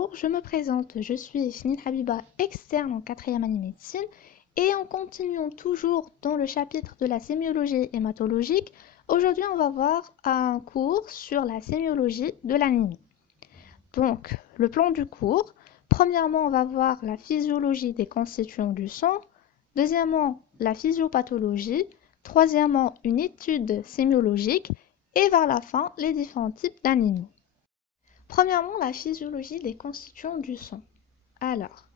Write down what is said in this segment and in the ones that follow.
Bonjour, je me présente, je suis Shnine Habiba, externe en 4e année médecine et en continuant toujours dans le chapitre de la sémiologie hématologique, aujourd'hui on va voir un cours sur la sémiologie de l'anémie. Donc, le plan du cours, premièrement on va voir la physiologie des constituants du sang, deuxièmement la physiopathologie, troisièmement une étude sémiologique et vers la fin les différents types d'anémie. Premièrement, la physiologie des constituants du sang. Alors,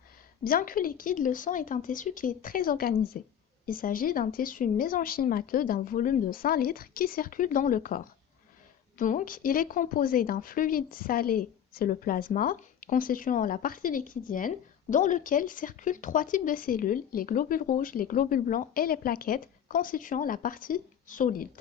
bien que liquide, le sang est un tissu qui est très organisé. Il s'agit d'un tissu mésenchymateux d'un volume de 5 litres qui circule dans le corps. Donc, il est composé d'un fluide salé, c'est le plasma, constituant la partie liquidienne, dans lequel circulent 3 types de cellules, les globules rouges, les globules blancs et les plaquettes, constituant la partie solide.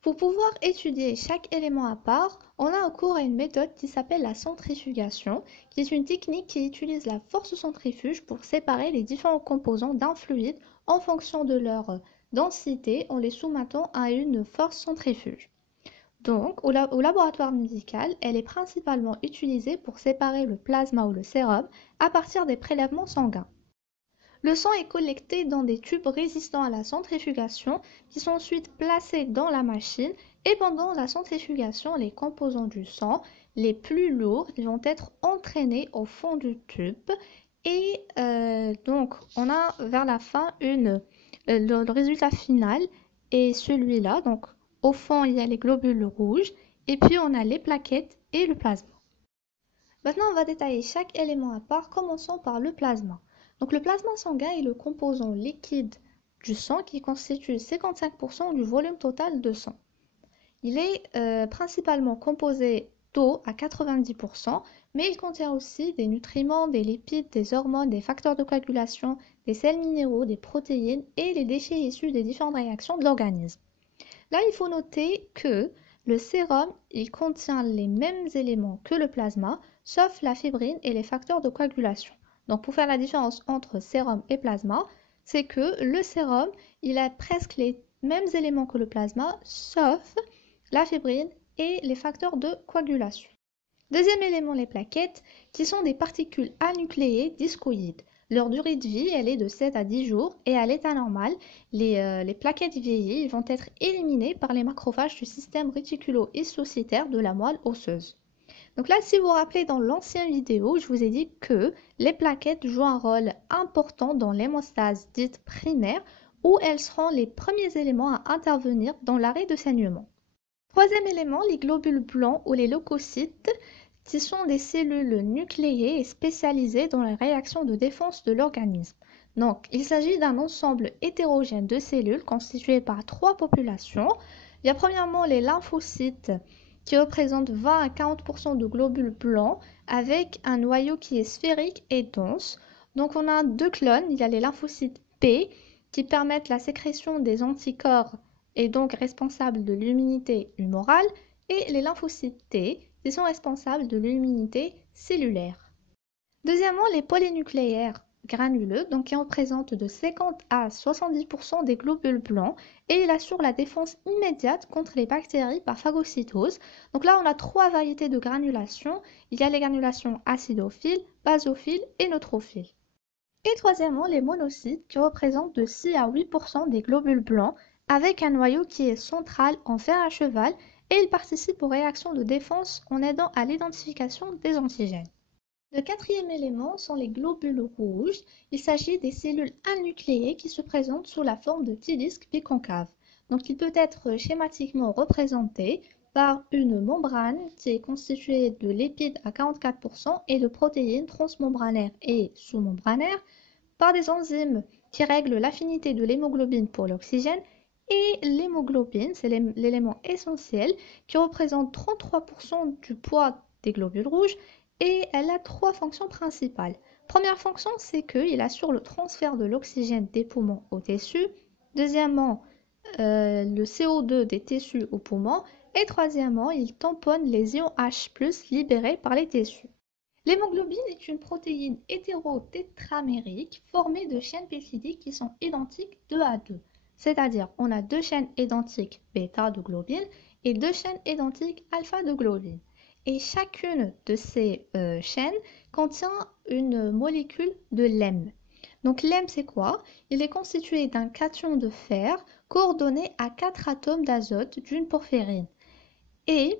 Pour pouvoir étudier chaque élément à part, on a recours à une méthode qui s'appelle la centrifugation, qui est une technique qui utilise la force centrifuge pour séparer les différents composants d'un fluide en fonction de leur densité en les soumettant à une force centrifuge. Donc, au laboratoire médical, elle est principalement utilisée pour séparer le plasma ou le sérum à partir des prélèvements sanguins. Le sang est collecté dans des tubes résistants à la centrifugation qui sont ensuite placés dans la machine et pendant la centrifugation, les composants du sang les plus lourds vont être entraînés au fond du tube et donc on a vers la fin le résultat final est celui-là. Donc au fond il y a les globules rouges et puis on a les plaquettes et le plasma. Maintenant on va détailler chaque élément à part, commençons par le plasma. Donc le plasma sanguin est le composant liquide du sang qui constitue 55% du volume total de sang. Il est principalement composé d'eau à 90%, mais il contient aussi des nutriments, des lipides, des hormones, des facteurs de coagulation, des sels minéraux, des protéines et les déchets issus des différentes réactions de l'organisme. Là, il faut noter que le sérum, il contient les mêmes éléments que le plasma, sauf la fibrine et les facteurs de coagulation. Donc, pour faire la différence entre sérum et plasma, c'est que le sérum, il a presque les mêmes éléments que le plasma, sauf la fibrine et les facteurs de coagulation. Deuxième élément, les plaquettes, qui sont des particules anucléées discoïdes. Leur durée de vie, elle est de 7 à 10 jours et à l'état normal, les plaquettes vieillies vont être éliminées par les macrophages du système réticulo-histiocytaire de la moelle osseuse. Donc là, si vous vous rappelez dans l'ancienne vidéo, je vous ai dit que les plaquettes jouent un rôle important dans l'hémostase dite primaire où elles seront les premiers éléments à intervenir dans l'arrêt de saignement. Troisième élément, les globules blancs ou les leucocytes, qui sont des cellules nucléées et spécialisées dans les réactions de défense de l'organisme. Donc, il s'agit d'un ensemble hétérogène de cellules constituées par 3 populations. Il y a premièrement les lymphocytes qui représentent 20 à 40% de globules blancs avec un noyau qui est sphérique et dense. Donc, on a 2 clones. Il y a les lymphocytes P qui permettent la sécrétion des anticorps et donc responsables de l'immunité humorale, et les lymphocytes T qui sont responsables de l'immunité cellulaire. Deuxièmement, les polynucléaires granuleux, donc qui représentent de 50 à 70% des globules blancs et ils assurent la défense immédiate contre les bactéries par phagocytose. Donc là, on a 3 variétés de granulation. Il y a les granulations acidophiles, basophiles et neutrophiles. Et troisièmement, les monocytes qui représentent de 6 à 8% des globules blancs avec un noyau qui est central en fer à cheval et ils participent aux réactions de défense en aidant à l'identification des antigènes. Le quatrième élément sont les globules rouges. Il s'agit des cellules anucléées qui se présentent sous la forme de petits disques biconcave. Donc il peut être schématiquement représenté par une membrane qui est constituée de lipides à 44% et de protéines transmembranaires et sous-membranaires, par des enzymes qui règlent l'affinité de l'hémoglobine pour l'oxygène. Et l'hémoglobine, c'est l'élément essentiel qui représente 33% du poids des globules rouges et elle a 3 fonctions principales. Première fonction, c'est qu'il assure le transfert de l'oxygène des poumons aux tissus. Deuxièmement, le CO2 des tissus aux poumons. Et troisièmement, il tamponne les ions H+ libérés par les tissus. L'hémoglobine est une protéine hétérotétramérique formée de chaînes peptidiques qui sont identiques 2 à 2. C'est-à-dire, on a 2 chaînes identiques bêta de globine et 2 chaînes identiques alpha de globine. et chacune de ces chaînes contient une molécule de l'hème. Donc l'hème, c'est quoi? Il est constitué d'un cation de fer coordonné à 4 atomes d'azote d'une porphyrine et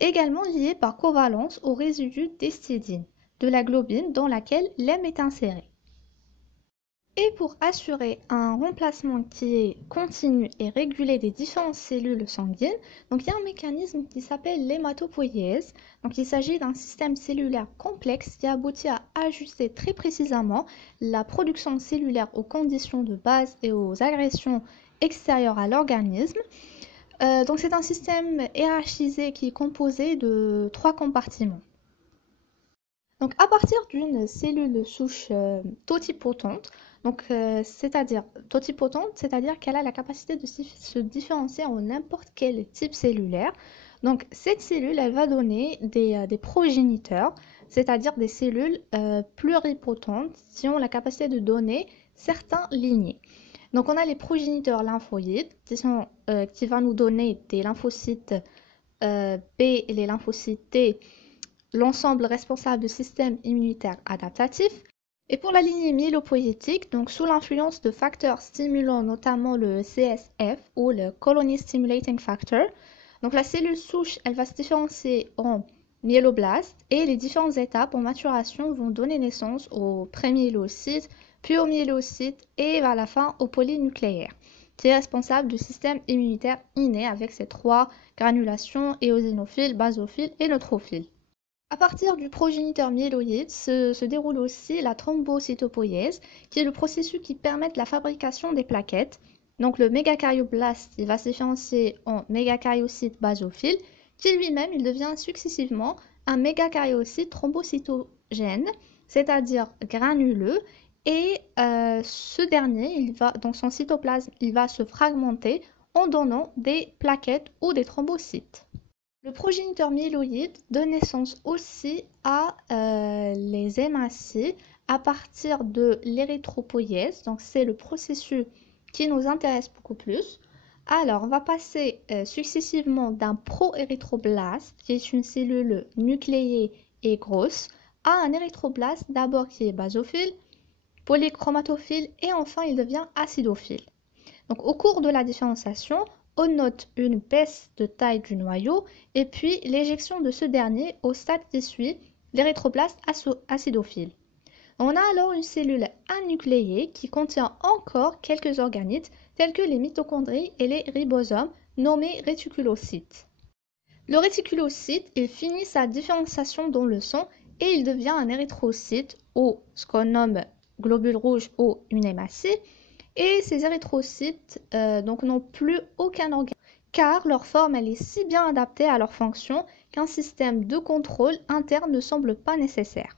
également lié par covalence au résidu d'histidine de la globine dans laquelle l'hème est inséré. Et pour assurer un remplacement qui est continu et régulé des différentes cellules sanguines, donc il y a un mécanisme qui s'appelle l'hématopoïèse. Donc il s'agit d'un système cellulaire complexe qui aboutit à ajuster très précisément la production cellulaire aux conditions de base et aux agressions extérieures à l'organisme. Donc c'est un système hiérarchisé qui est composé de 3 compartiments. Donc, à partir d'une cellule souche totipotente, c'est-à-dire totipotente, c'est-à-dire qu'elle a la capacité de se différencier en n'importe quel type cellulaire. Donc, cette cellule, elle va donner des progéniteurs, c'est-à-dire des cellules pluripotentes qui ont la capacité de donner certains lignées. Donc, on a les progéniteurs lymphoïdes qui vont nous donner des lymphocytes B et les lymphocytes T, l'ensemble responsable du système immunitaire adaptatif. Et pour la lignée myélopoïétique, donc sous l'influence de facteurs stimulants, notamment le CSF ou le Colony Stimulating Factor, donc la cellule souche, elle va se différencier en myéloblastes et les différentes étapes en maturation vont donner naissance aux prémyélocytes, puis aux myélocites et à la fin au polynucléaire, qui est responsable du système immunitaire inné avec ses 3 granulations, éosinophiles, basophiles et neutrophiles. À partir du progéniteur myéloïde se déroule aussi la thrombocytopoïèse, qui est le processus qui permet la fabrication des plaquettes. Donc le mégacaryoblaste, il va se différencier en mégacaryocyte basophile, qui lui-même, il devient successivement un mégacaryocyte thrombocytogène, c'est-à-dire granuleux, et ce dernier, donc son cytoplasme, il va se fragmenter en donnant des plaquettes ou des thrombocytes. Le progéniteur myéloïde donne naissance aussi à les hématies à partir de l'érythropoïèse. Donc c'est le processus qui nous intéresse beaucoup plus. Alors on va passer successivement d'un proérythroblaste, qui est une cellule nucléée et grosse, à un érythroblaste d'abord qui est basophile, polychromatophile et enfin il devient acidophile. Donc au cours de la différenciation, on note une baisse de taille du noyau et puis l'éjection de ce dernier au stade qui suit l'érythroblaste acidophile. On a alors une cellule anucléée qui contient encore quelques organites tels que les mitochondries et les ribosomes nommés réticulocytes. Le réticulocyte, il finit sa différenciation dans le sang et il devient un érythrocyte ou ce qu'on nomme globule rouge ou une hématie. Et ces érythrocytes n'ont plus aucun organe car leur forme elle est si bien adaptée à leur fonction qu'un système de contrôle interne ne semble pas nécessaire.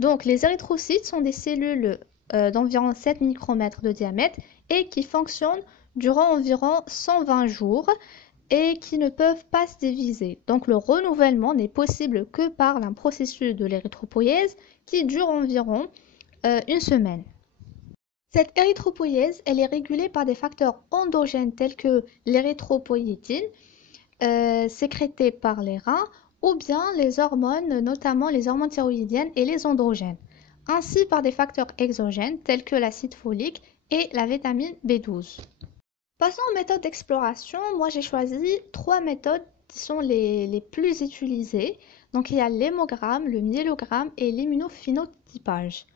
Donc les érythrocytes sont des cellules d'environ 7 micromètres de diamètre et qui fonctionnent durant environ 120 jours et qui ne peuvent pas se diviser. Donc le renouvellement n'est possible que par un processus de l'érythropoïèse qui dure environ une semaine. Cette érythropoïèse, elle est régulée par des facteurs endogènes tels que l'érythropoïétine, sécrétée par les reins, ou bien les hormones, notamment les hormones thyroïdiennes et les androgènes, ainsi par des facteurs exogènes tels que l'acide folique et la vitamine B12. Passons aux méthodes d'exploration. Moi, j'ai choisi 3 méthodes qui sont les plus utilisées. Donc, il y a l'hémogramme, le myélogramme et l'immunophénotypage.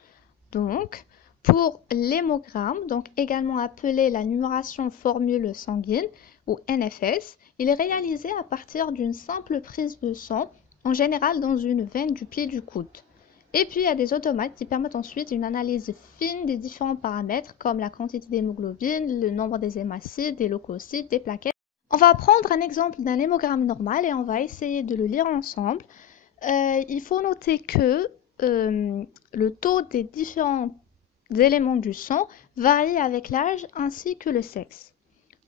Donc, pour l'hémogramme, donc également appelé la numération formule sanguine ou NFS, il est réalisé à partir d'une simple prise de sang, en général dans une veine du pied du coude. Et puis il y a des automates qui permettent ensuite une analyse fine des différents paramètres comme la quantité d'hémoglobine, le nombre des hématies, des leucocytes, des plaquettes. On va prendre un exemple d'un hémogramme normal et on va essayer de le lire ensemble. Il faut noter que le taux des différents éléments du sang varie avec l'âge ainsi que le sexe.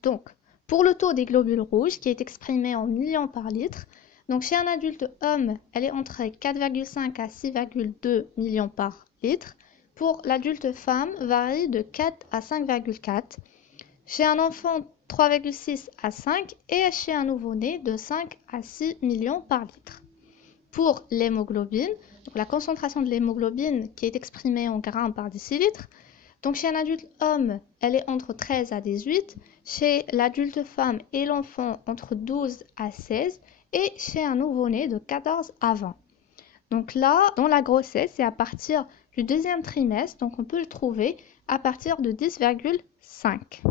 Donc, pour le taux des globules rouges qui est exprimé en millions par litre, donc chez un adulte homme, elle est entre 4,5 à 6,2 millions par litre. Pour l'adulte femme, varie de 4 à 5,4. Chez un enfant 3,6 à 5 et chez un nouveau-né de 5 à 6 millions par litre. Pour l'hémoglobine, donc la concentration de l'hémoglobine qui est exprimée en grammes par décilitre, donc chez un adulte homme, elle est entre 13 à 18, chez l'adulte femme et l'enfant entre 12 à 16 et chez un nouveau-né de 14 à 20. Donc là, dans la grossesse, c'est à partir du deuxième trimestre, donc on peut le trouver à partir de 10,5.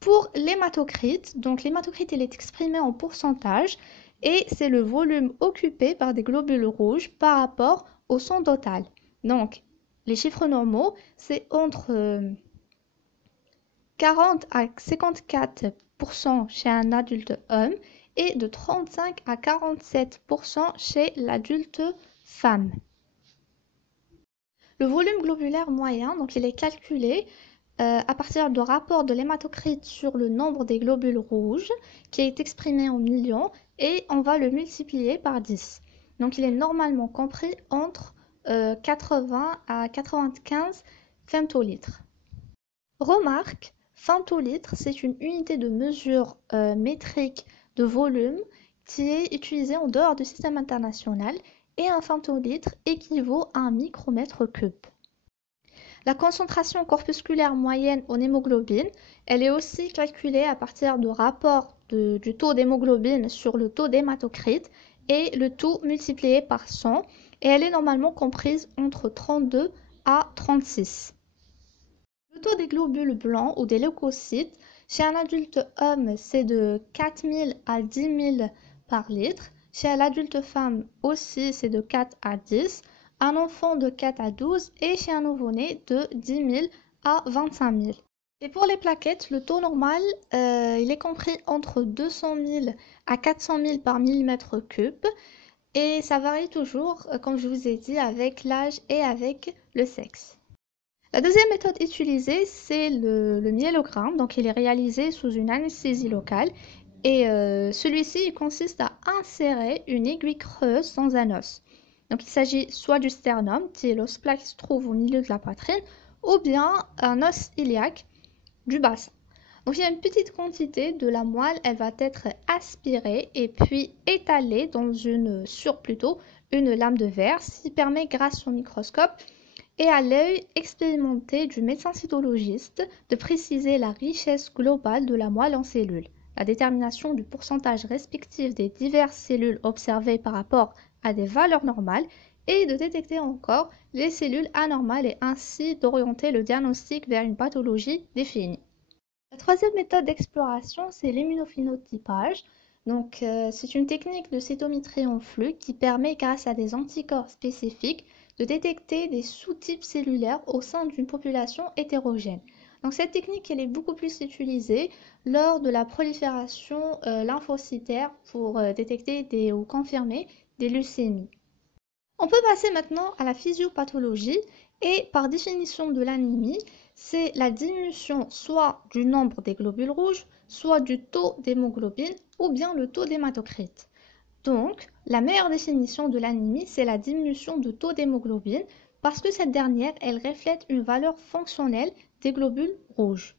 Pour l'hématocrite, donc l'hématocrite il est exprimé en pourcentage et c'est le volume occupé par des globules rouges par rapport au sang total. Donc les chiffres normaux, c'est entre 40 à 54% chez un adulte homme et de 35 à 47% chez l'adulte femme. Le volume globulaire moyen, donc il est calculé à partir du rapport de l'hématocrite sur le nombre des globules rouges qui est exprimé en millions et on va le multiplier par 10. Donc il est normalement compris entre 80 à 95 femtolitres. Remarque, femtolitre, c'est une unité de mesure métrique de volume qui est utilisée en dehors du système international et un femtolitre équivaut à un micromètre cube. La concentration corpusculaire moyenne en hémoglobine, elle est aussi calculée à partir du rapport du taux d'hémoglobine sur le taux d'hématocrite et le tout multiplié par 100 et elle est normalement comprise entre 32 à 36. Le taux des globules blancs ou des leucocytes, chez un adulte homme, c'est de 4000 à 10 000 par litre. Chez l'adulte femme aussi, c'est de 4 à 10. Un enfant de 4 à 12 et chez un nouveau-né de 10 000 à 25 000. Et pour les plaquettes, le taux normal, il est compris entre 200 000 à 400 000 par millimètre cube. Et ça varie toujours, comme je vous ai dit, avec l'âge et avec le sexe. La deuxième méthode utilisée, c'est le myélogramme. Donc, il est réalisé sous une anesthésie locale. Et celui-ci, il consiste à insérer une aiguille creuse dans un os. Donc, il s'agit soit du sternum, qui est l'os plat qui se trouve au milieu de la poitrine, ou bien un os iliaque du bassin. Donc, il y a une petite quantité de la moelle, elle va être aspirée et puis étalée sur plutôt une lame de verre, ce qui permet, grâce au microscope, et à l'œil expérimenté du médecin cytologiste de préciser la richesse globale de la moelle en cellules, la détermination du pourcentage respectif des diverses cellules observées par rapport à des valeurs normales et de détecter encore les cellules anormales et ainsi d'orienter le diagnostic vers une pathologie définie. La troisième méthode d'exploration, c'est l'immunophénotypage. Donc, c'est une technique de cytométrie en flux qui permet, grâce à des anticorps spécifiques, de détecter des sous-types cellulaires au sein d'une population hétérogène. Donc, cette technique elle est beaucoup plus utilisée lors de la prolifération lymphocytaire pour détecter ou confirmer des leucémies. On peut passer maintenant à la physiopathologie et par définition de l'anémie, c'est la diminution soit du nombre des globules rouges, soit du taux d'hémoglobine ou bien le taux d'hématocrite. Donc, la meilleure définition de l'anémie, c'est la diminution du taux d'hémoglobine parce que cette dernière, elle reflète une valeur fonctionnelle des globules rouges.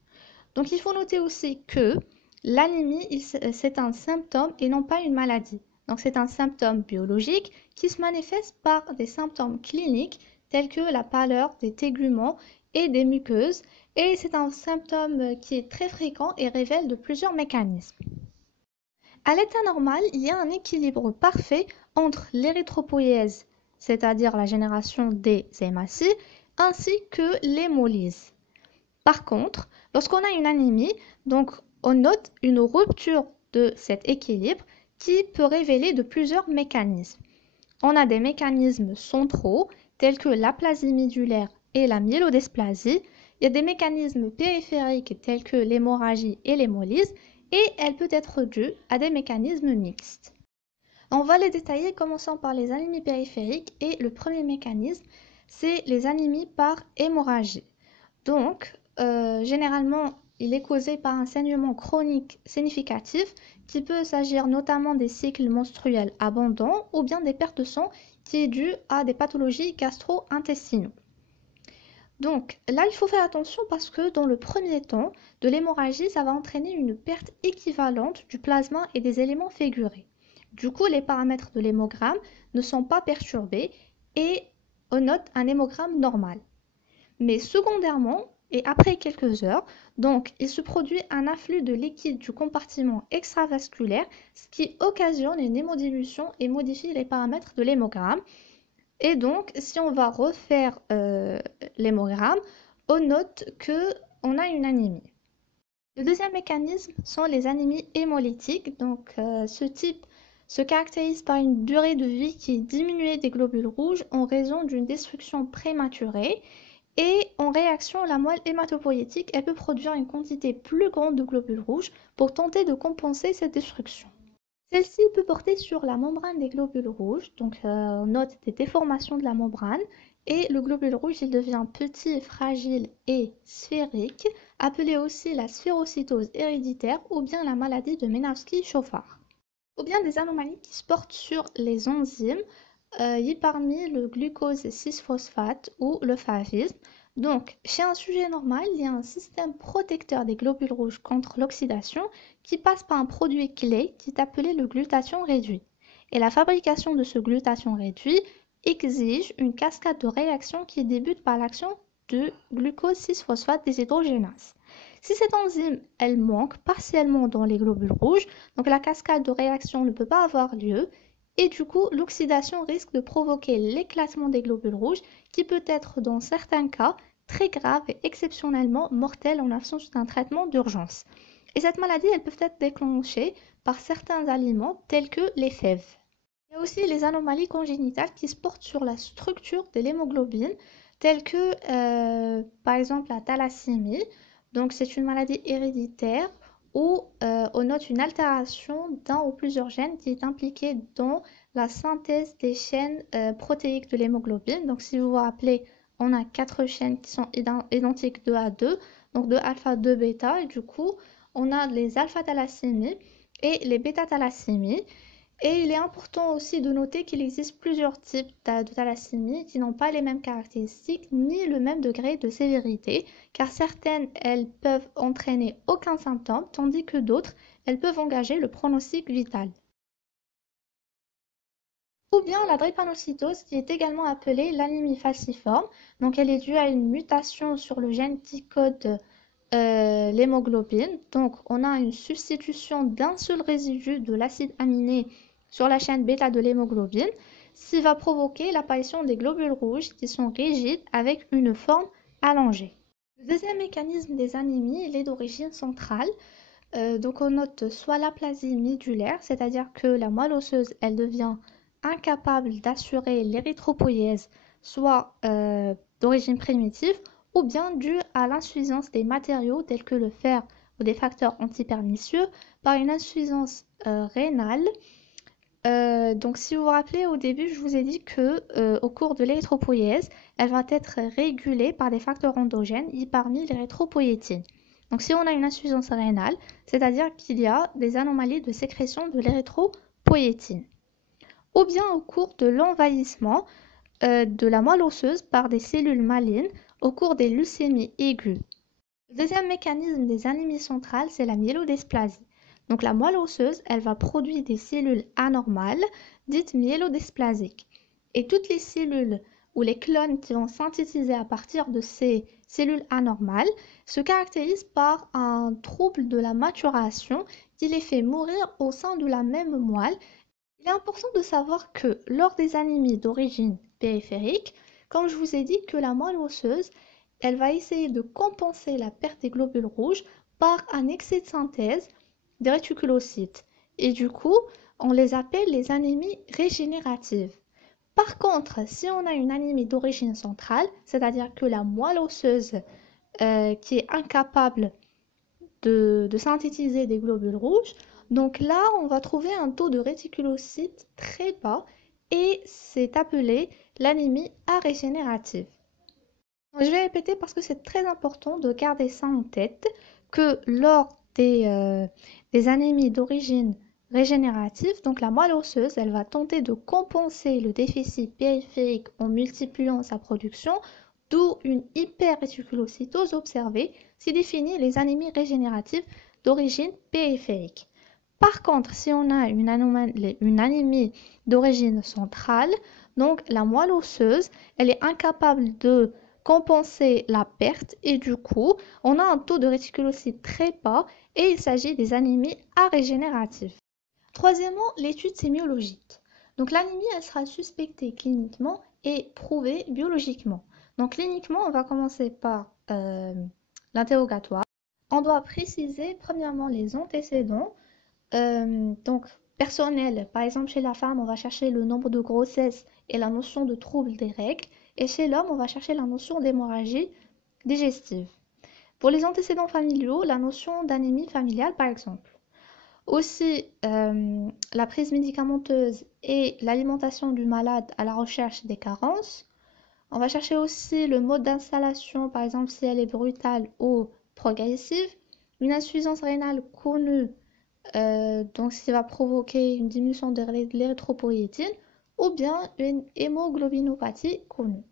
Donc, il faut noter aussi que l'anémie, c'est un symptôme et non pas une maladie. Donc, c'est un symptôme biologique qui se manifeste par des symptômes cliniques tels que la pâleur des téguments et des muqueuses. Et c'est un symptôme qui est très fréquent et révèle de plusieurs mécanismes. À l'état normal, il y a un équilibre parfait entre l'érythropoïèse, c'est-à-dire la génération des hématies, ainsi que l'hémolyse. Par contre, lorsqu'on a une anémie, donc on note une rupture de cet équilibre qui peut révéler de plusieurs mécanismes. On a des mécanismes centraux tels que l'aplasie médulaire et la myélodysplasie. Il y a des mécanismes périphériques tels que l'hémorragie et l'hémolyse et elle peut être due à des mécanismes mixtes. On va les détailler commençant par les anémies périphériques et le premier mécanisme, c'est les anémies par hémorragie. Donc, généralement, il est causé par un saignement chronique significatif qui peut s'agir notamment des cycles menstruels abondants ou bien des pertes de sang qui est due à des pathologies gastro-intestinaux. Donc là, il faut faire attention parce que dans le premier temps de l'hémorragie, ça va entraîner une perte équivalente du plasma et des éléments figurés. Du coup, les paramètres de l'hémogramme ne sont pas perturbés et on note un hémogramme normal. Mais secondairement, et après quelques heures, donc il se produit un afflux de liquide du compartiment extravasculaire, ce qui occasionne une hémodilution et modifie les paramètres de l'hémogramme. Et donc, si on va refaire l'hémogramme, on note qu'on a une anémie. Le deuxième mécanisme sont les anémies hémolytiques. Donc, ce type se caractérise par une durée de vie qui est diminuée des globules rouges en raison d'une destruction prématurée. Et en réaction, la moelle hématopoïétique, elle peut produire une quantité plus grande de globules rouges pour tenter de compenser cette destruction. Celle-ci peut porter sur la membrane des globules rouges, donc on note des déformations de la membrane, et le globule rouge il devient petit, fragile et sphérique, appelé aussi la sphérocytose héréditaire ou bien la maladie de Ménowski-Chauffard. Ou bien des anomalies qui se portent sur les enzymes, y parmi le glucose 6-phosphate ou le favisme. Donc, chez un sujet normal, il y a un système protecteur des globules rouges contre l'oxydation qui passe par un produit clé qui est appelé le glutathion réduit. Et la fabrication de ce glutathion réduit exige une cascade de réactions qui débute par l'action de glucose 6-phosphate déshydrogénase. Si cette enzyme, elle manque partiellement dans les globules rouges, donc la cascade de réactions ne peut pas avoir lieu, et du coup, l'oxydation risque de provoquer l'éclatement des globules rouges qui peut être dans certains cas très grave et exceptionnellement mortel en absence d'un traitement d'urgence. Et cette maladie, elle peut être déclenchée par certains aliments tels que les fèves. Il y a aussi les anomalies congénitales qui se portent sur la structure de l'hémoglobine, telles que par exemple la thalassémie. Donc c'est une maladie héréditaire où on note une altération d'un ou plusieurs gènes qui est impliqué dans la synthèse des chaînes protéiques de l'hémoglobine. Donc si vous vous rappelez, on a 4 chaînes qui sont identiques 2 à 2, donc 2 alpha, 2 bêta, et du coup on a les alpha-thalassémies et les bêta-thalassémies. Et il est important aussi de noter qu'il existe plusieurs types de thalassémie qui n'ont pas les mêmes caractéristiques ni le même degré de sévérité, car certaines, elles peuvent entraîner aucun symptôme, tandis que d'autres, elles peuvent engager le pronostic vital. Ou bien la drépanocytose, qui est également appelée l'anémie falciforme. Donc elle est due à une mutation sur le gène qui code l'hémoglobine. Donc on a une substitution d'un seul résidu de l'acide aminé sur la chaîne bêta de l'hémoglobine, ce qui va provoquer l'apparition des globules rouges qui sont rigides avec une forme allongée. Le deuxième mécanisme des anémies, il est d'origine centrale. Donc on note soit l'aplasie médulaire, c'est-à-dire que la moelle osseuse, elle devient incapable d'assurer l'érythropoïèse, soit d'origine primitive, ou bien due à l'insuffisance des matériaux tels que le fer ou des facteurs antipernicieux par une insuffisance rénale. Donc si vous vous rappelez au début, je vous ai dit que au cours de l'érythropoïèse, elle va être régulée par des facteurs endogènes y parmi l'érythropoïétine. Donc si on a une insuffisance rénale, c'est-à-dire qu'il y a des anomalies de sécrétion de l'érythropoïétine. Ou bien au cours de l'envahissement de la moelle osseuse par des cellules malignes au cours des leucémies aiguës. Le deuxième mécanisme des anémies centrales, c'est la myélodysplasie. Donc la moelle osseuse, elle va produire des cellules anormales, dites myélodysplasiques. Et toutes les cellules ou les clones qui vont synthétiser à partir de ces cellules anormales se caractérisent par un trouble de la maturation qui les fait mourir au sein de la même moelle. Il est important de savoir que lors des anémies d'origine périphérique, comme je vous ai dit que la moelle osseuse, elle va essayer de compenser la perte des globules rouges par un excès de synthèse des réticulocytes. Et du coup, on les appelle les anémies régénératives. Par contre, si on a une anémie d'origine centrale, c'est-à-dire que la moelle osseuse qui est incapable de synthétiser des globules rouges, donc là, on va trouver un taux de réticulocytes très bas et c'est appelé l'anémie arégénérative. Je vais répéter parce que c'est très important de garder ça en tête, que lors des anémies d'origine régénérative, donc la moelle osseuse, elle va tenter de compenser le déficit périphérique en multipliant sa production d'où une hyperréticulocytose observée, qui définit les anémies régénératives d'origine périphérique. Par contre, si on a une anémie d'origine centrale, donc la moelle osseuse, elle est incapable de compenser la perte et du coup, on a un taux de réticulocytes très bas et il s'agit des anémies arégénératives. Troisièmement, l'étude sémiologique. Donc l'anémie, elle sera suspectée cliniquement et prouvée biologiquement. Donc cliniquement, on va commencer par l'interrogatoire. On doit préciser premièrement les antécédents. Donc personnels, par exemple chez la femme, on va chercher le nombre de grossesses et la notion de trouble des règles. Et chez l'homme, on va chercher la notion d'hémorragie digestive. Pour les antécédents familiaux, la notion d'anémie familiale, par exemple. Aussi, la prise médicamenteuse et l'alimentation du malade à la recherche des carences. On va chercher aussi le mode d'installation, par exemple si elle est brutale ou progressive. Une insuffisance rénale connue, donc ce qui va provoquer une diminution de l'érythropoïétine, ou bien une hémoglobinopathie connue.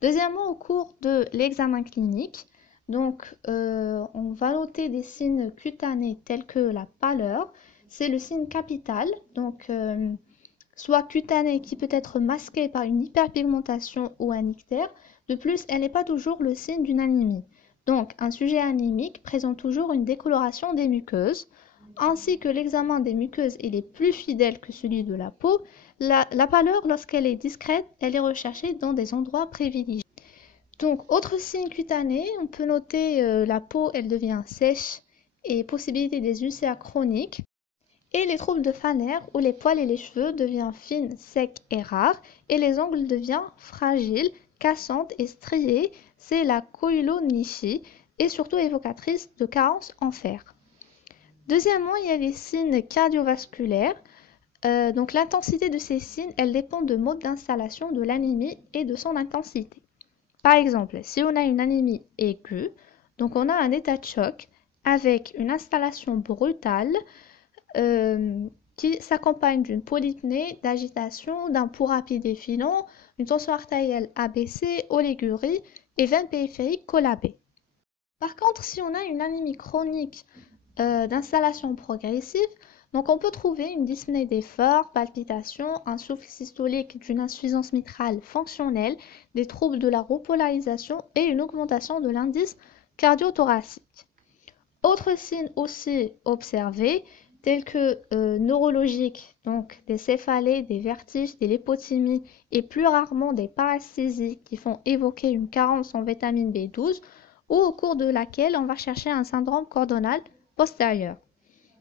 Deuxièmement, au cours de l'examen clinique, donc on va noter des signes cutanés tels que la pâleur. C'est le signe capital, donc soit cutané qui peut être masqué par une hyperpigmentation ou un ictère. De plus, elle n'est pas toujours le signe d'une anémie. Donc un sujet anémique présente toujours une décoloration des muqueuses, ainsi que l'examen des muqueuses il est plus fidèle que celui de la peau. La pâleur, lorsqu'elle est discrète, elle est recherchée dans des endroits privilégiés. Donc, autre signe cutané, on peut noter la peau, elle devient sèche et possibilité des ulcères chroniques. Et les troubles de Pfanner, où les poils et les cheveux deviennent fines, secs et rares, et les ongles deviennent fragiles, cassantes et striées, c'est la koilonichie, et surtout évocatrice de carence en fer. Deuxièmement, il y a les signes cardiovasculaires. Donc l'intensité de ces signes, elle dépend de mode d'installation de l'anémie et de son intensité. Par exemple, si on a une anémie aiguë, donc on a un état de choc avec une installation brutale qui s'accompagne d'une polypnée, d'agitation, d'un pouls rapide et filant, une tension artérielle abaissée, oligurie et veine périphérique collabée. Par contre, si on a une anémie chronique d'installation progressive, donc on peut trouver une dyspnée d'effort, palpitations, un souffle systolique d'une insuffisance mitrale fonctionnelle, des troubles de la repolarisation et une augmentation de l'indice cardio-thoracique. Autres signes aussi observés, tels que neurologiques, donc des céphalées, des vertiges, des lipothymies et plus rarement des paresthésies qui font évoquer une carence en vitamine B12 ou au cours de laquelle on va chercher un syndrome cordonal postérieur.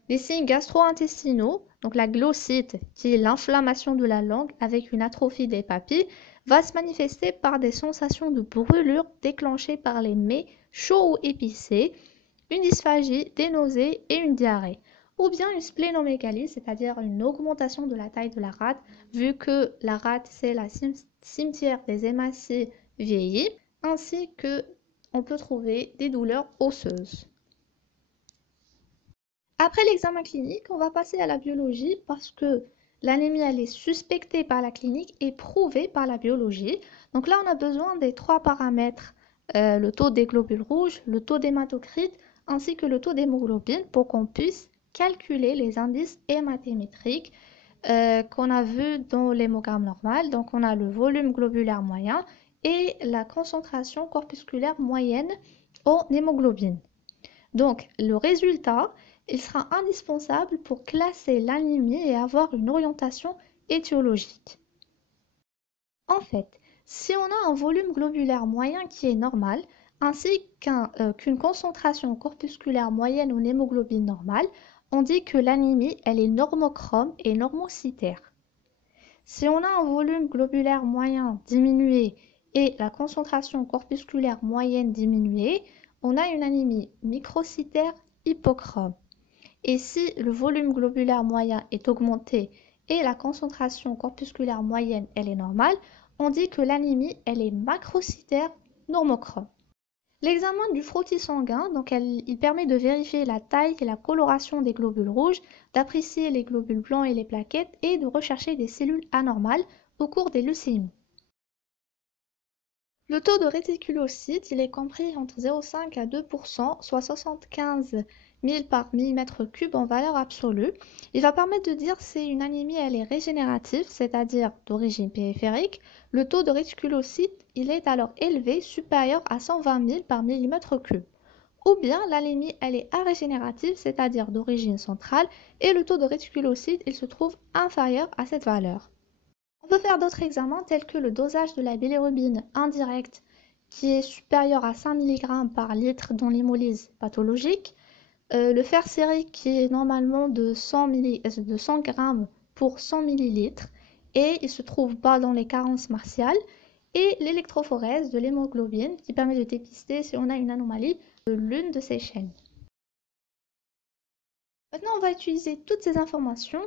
Les signes gastro-intestinaux, donc la glossite, qui est l'inflammation de la langue avec une atrophie des papilles, va se manifester par des sensations de brûlure déclenchées par les mets chauds ou épicés, une dysphagie, des nausées et une diarrhée. Ou bien une splénomégalie, c'est-à-dire une augmentation de la taille de la rate, vu que la rate c'est la cimetière des hématies vieillies, ainsi que on peut trouver des douleurs osseuses. Après l'examen clinique, on va passer à la biologie parce que l'anémie elle est suspectée par la clinique et prouvée par la biologie. Donc là, on a besoin des trois paramètres, le taux des globules rouges, le taux d'hématocrite ainsi que le taux d'hémoglobine pour qu'on puisse calculer les indices hématémétriques qu'on a vus dans l'hémogramme normal. Donc on a le volume globulaire moyen et la concentration corpusculaire moyenne en hémoglobine. Donc le résultat, il sera indispensable pour classer l'anémie et avoir une orientation étiologique. En fait, si on a un volume globulaire moyen qui est normal, ainsi qu'une concentration corpusculaire moyenne en hémoglobine normale, on dit que l'anémie, elle est normochrome et normocytaire. Si on a un volume globulaire moyen diminué et la concentration corpusculaire moyenne diminuée, on a une anémie microcytaire hypochrome. Et si le volume globulaire moyen est augmenté et la concentration corpusculaire moyenne elle est normale, on dit que l'anémie elle est macrocytaire normochrome. L'examen du frottis sanguin, donc il permet de vérifier la taille et la coloration des globules rouges, d'apprécier les globules blancs et les plaquettes et de rechercher des cellules anormales au cours des leucémies. Le taux de réticulocytes, il est compris entre 0,5 à 2%, soit 75 000 par millimètre cube en valeur absolue. Il va permettre de dire si une anémie elle est régénérative, c'est-à-dire d'origine périphérique. Le taux de réticulocytes, il est alors élevé, supérieur à 120 000 par millimètre cube. Ou bien l'anémie elle est arégénérative, c'est-à-dire d'origine centrale, et le taux de réticulocytes, il se trouve inférieur à cette valeur. On peut faire d'autres examens tels que le dosage de la bilirubine indirecte qui est supérieur à 5 mg par litre dans l'hémolyse pathologique, le fer sérique qui est normalement de 100 g pour 100 ml et il se trouve bas dans les carences martiales, et l'électrophorèse de l'hémoglobine qui permet de dépister si on a une anomalie de l'une de ces chaînes. Maintenant, on va utiliser toutes ces informations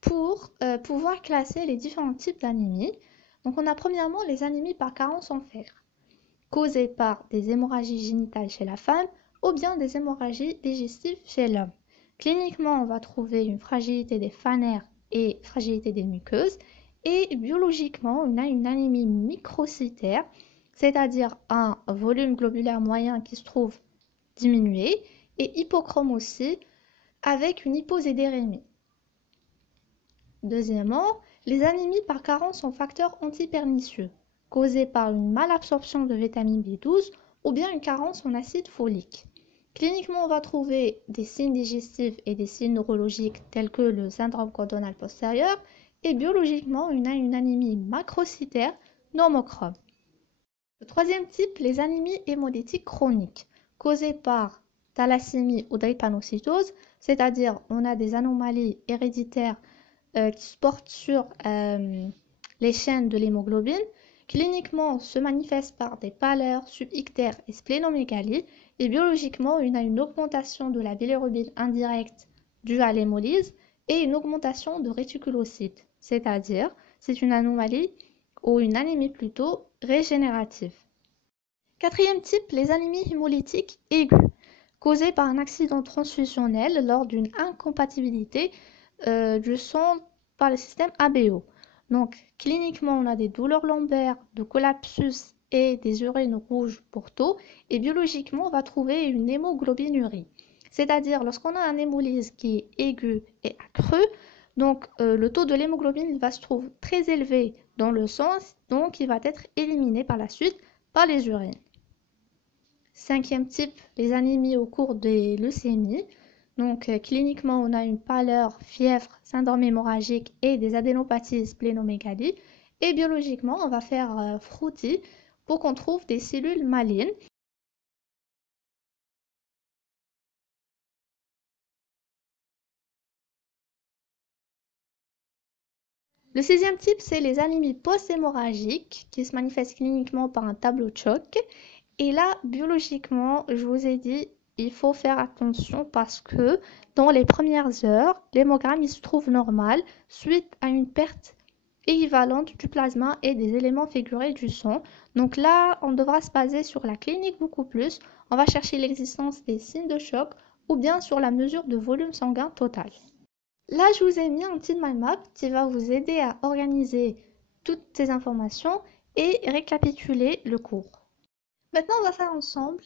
pour pouvoir classer les différents types d'anémies. Donc, on a premièrement les anémies par carence en fer, causées par des hémorragies génitales chez la femme ou bien des hémorragies digestives chez l'homme. Cliniquement, on va trouver une fragilité des phaneres et fragilité des muqueuses. Et biologiquement, on a une anémie microcytaire, c'est-à-dire un volume globulaire moyen qui se trouve diminué, et hypochrome aussi, avec une hyposédérémie. Deuxièmement, les anémies par carence en facteurs antipernicieux, causées par une malabsorption de vitamine B12 ou bien une carence en acide folique. Cliniquement, on va trouver des signes digestifs et des signes neurologiques tels que le syndrome cordonal postérieur, et biologiquement, on a une anémie macrocytaire normochrome. Le troisième type, les anémies hémolytiques chroniques, causées par thalassémie ou drépanocytose, c'est-à-dire on a des anomalies héréditaires qui se portent sur les chaînes de l'hémoglobine. Cliniquement, se manifestent par des pâleurs subictaires et splénomégalie, et biologiquement, on a une augmentation de la bilirubine indirecte due à l'hémolyse et une augmentation de réticulocytes, c'est-à-dire c'est une anomalie ou une anémie plutôt régénérative. Quatrième type, les anémies hémolytiques aiguës, causées par un accident transfusionnel lors d'une incompatibilité du sang par le système ABO. Donc, cliniquement, on a des douleurs lombaires, de collapsus et des urines rouges pourtaux. Et biologiquement, on va trouver une hémoglobinurie. C'est-à-dire, lorsqu'on a un hémolyse qui est aigu et accru, donc le taux de l'hémoglobine va se trouver très élevé dans le sang, donc il va être éliminé par la suite par les urines. Cinquième type, les anémies au cours des leucémies. Donc, cliniquement, on a une pâleur, fièvre, syndrome hémorragique et des adénopathies splénomégalie. Et biologiquement, on va faire frottis pour qu'on trouve des cellules malignes. Le sixième type, c'est les anémies post-hémorragiques qui se manifestent cliniquement par un tableau de choc. Et là, biologiquement, je vous ai dit, il faut faire attention parce que dans les premières heures, l'hémogramme il se trouve normal suite à une perte équivalente du plasma et des éléments figurés du sang. Donc là, on devra se baser sur la clinique beaucoup plus. On va chercher l'existence des signes de choc ou bien sur la mesure de volume sanguin total. Là, je vous ai mis un petit mind map qui va vous aider à organiser toutes ces informations et récapituler le cours. Maintenant, on va faire ensemble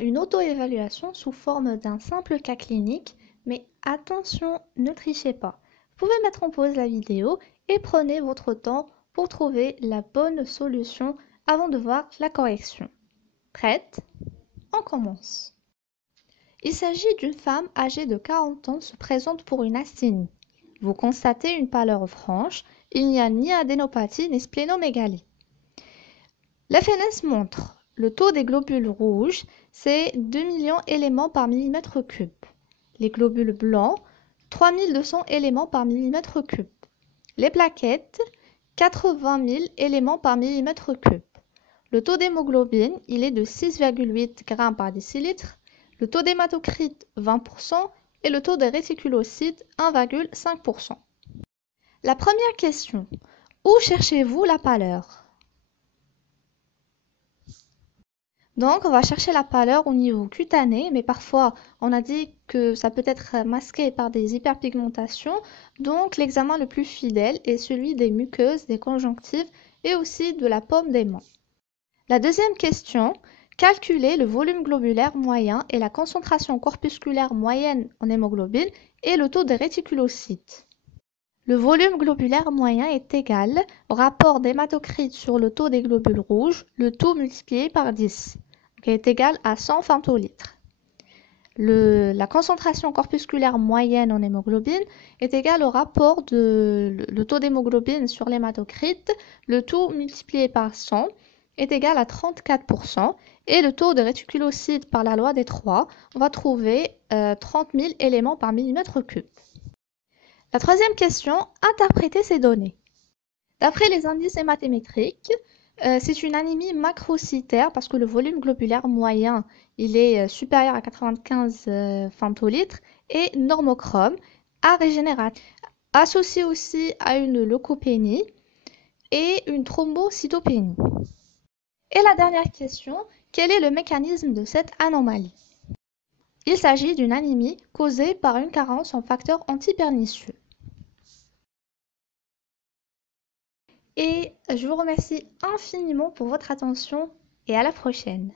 une auto-évaluation sous forme d'un simple cas clinique, mais attention, ne trichez pas. Vous pouvez mettre en pause la vidéo et prenez votre temps pour trouver la bonne solution avant de voir la correction. Prête? On commence. Il s'agit d'une femme âgée de 40 ans se présente pour une asthénie. Vous constatez une pâleur franche, il n'y a ni adénopathie ni splénomégalie. L'FNS montre le taux des globules rouges, c'est 2 millions d'éléments par millimètre cube. Les globules blancs, 3200 éléments par millimètre cube. Les plaquettes, 80 000 éléments par millimètre cube. Le taux d'hémoglobine, il est de 6,8 g par décilitre. Le taux d'hématocrite, 20%. Et le taux de réticulocytes, 1,5%. La première question, où cherchez-vous la pâleur? Donc, on va chercher la pâleur au niveau cutané, mais parfois, on a dit que ça peut être masqué par des hyperpigmentations. Donc, l'examen le plus fidèle est celui des muqueuses, des conjonctives et aussi de la pomme des mains. La deuxième question, calculer le volume globulaire moyen et la concentration corpusculaire moyenne en hémoglobine et le taux de réticulocytes. Le volume globulaire moyen est égal au rapport d'hématocrit sur le taux des globules rouges, le tout multiplié par 10, qui est égal à 100 femtolitres. La concentration corpusculaire moyenne en hémoglobine est égale au rapport de le taux d'hémoglobine sur l'hématocrit, le tout multiplié par 100 est égal à 34%, et le taux de réticulocytes par la loi des 3, on va trouver 30 000 éléments par millimètre cube. La troisième question, interpréter ces données. D'après les indices hématémétriques, c'est une anémie macrocytaire parce que le volume globulaire moyen il est supérieur à 95 femtolitres et normochrome, arégénératif, associé aussi à une leucopénie et une thrombocytopénie. Et la dernière question, quel est le mécanisme de cette anomalie? Il s'agit d'une anémie causée par une carence en facteurs antipernicieux. Et je vous remercie infiniment pour votre attention et à la prochaine.